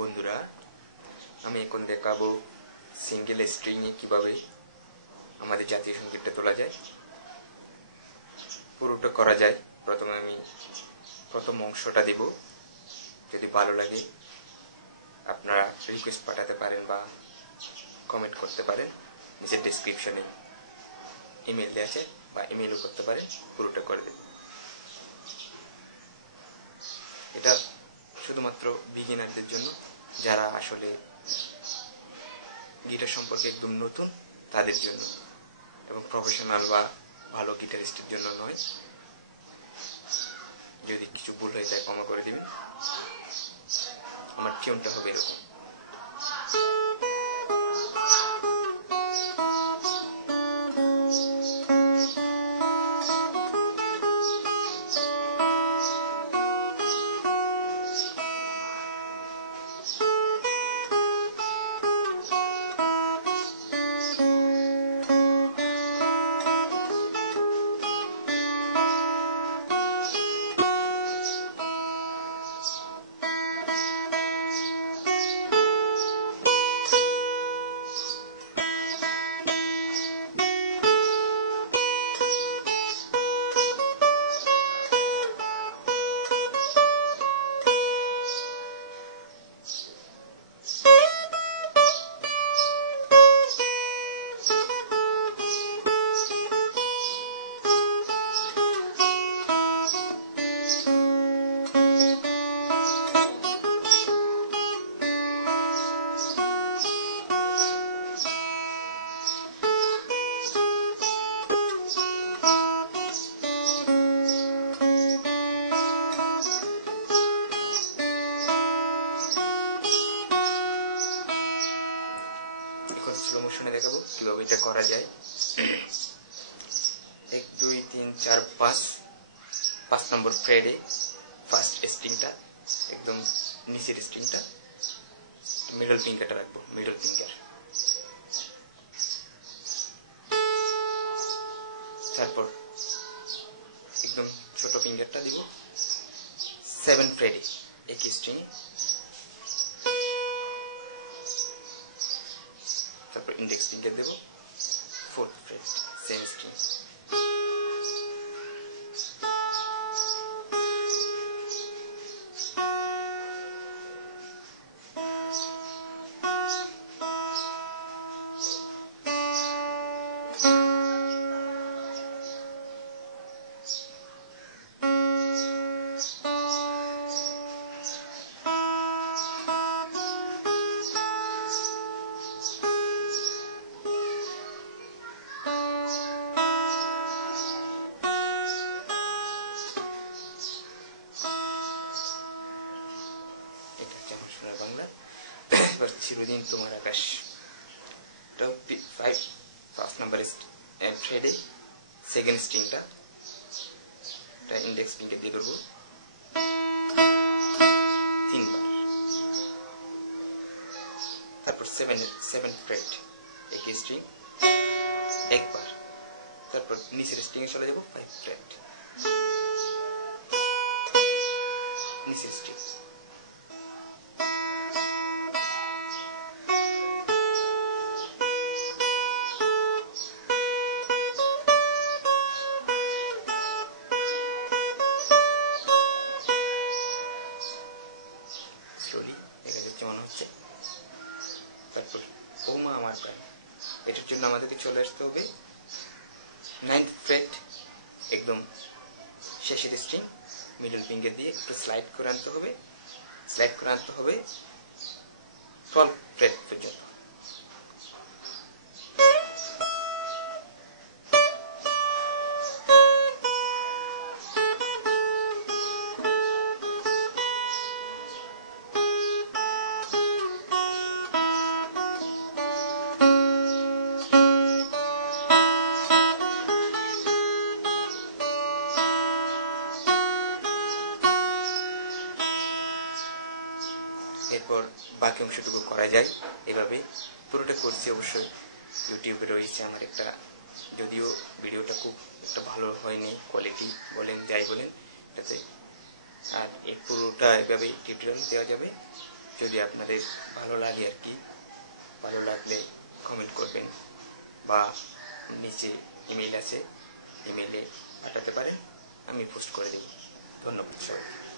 বন্ধুরা, আমি এখন দেখাবো সিঙ্গেল স্ট্রিংয়ে কিভাবে আমাদের জাতীয় সঙ্গীতটা তোলা যায়, পুরোটা করা যায়। প্রথমে আমি প্রথম অংশটা দিব। যদি ভালো লাগে আপনারা রিকোয়েস্ট পাঠাতে পারেন বা কমেন্ট করতে পারেন। নিচের ডেসক্রিপশনে ইমেল দেওয়া আছে বা ইমেলও করতে পারেন, পুরোটা করে দেব। এটা শুধুমাত্র বিগিনারদের জন্য, যারা আসলে গিটার সম্পর্কে একদম নতুন তাদের জন্য, এবং প্রফেশনাল বা ভালো গিটারিস্টের জন্য নয়। যদি কিছু ভুল হয়ে যায় ক্ষমা করে দিবেন। আমার টিউনটা হবে এরকম। স্লো মোশনে দেখাবো কিভাবে এটা করা যায়। 1 2 3 4 5 নম্বর ফ্রেডে ফার্স্ট স্ট্রিংটা, একদম নিচের স্ট্রিংটা, মিডল ফিঙ্গারটা রাখবো, মিডল ফিঙ্গার। তারপর একদম ছোট ফিঙ্গারটা দিব 7 ফ্রেডে একই স্ট্রিংয়ে। তারপর ইন্ডেক্স ফিঙ্গার দেব 4th ফ্রেড, সেম স্ট্রিং। চিরদিন তোমার আকাশ, 5 ফার্স্ট নাম্বার ফ্রেডে সেকেন্ড স্ট্রিংটা, ইন্ডেক্স ফিঙ্গার দিয়ে করবো 3 বার। তারপর 7 ফ্রেড একই স্ট্রিং 1 বার। তারপর নিচের স্ট্রিং চলে যাবো 5 ফ্রেড, নিচের স্ট্রিং। তারপর ও মা আমার প্রাণ, এটার জন্য আমাদেরকে চলে আসতে হবে 9th ফ্রেড, একদম শেষের স্ট্রিং, মিডল ফিঙ্গার দিয়ে একটু স্লাইড করে আনতে হবে, 12 ফ্রেড পর্যন্ত। এরপর বাকি অংশটুকু করা যায় এভাবে। পুরোটা করছি অবশ্যই ইউটিউবে রয়েছে আমার একটা, যদিও ভিডিওটা খুব একটা ভালো হয়নি, কোয়ালিটি বলেন যাই বলেন এটাতে। আর এই পুরোটা এভাবে টিউটোরিয়াল দেওয়া যাবে, যদি আপনাদের ভালো লাগে আর কি, ভালো লাগলে কমেন্ট করবেন বা নিচে ইমেল আছে, ইমেলে পাঠাতে পারেন, আমি পোস্ট করে দেব। ধন্যবাদ সবাই।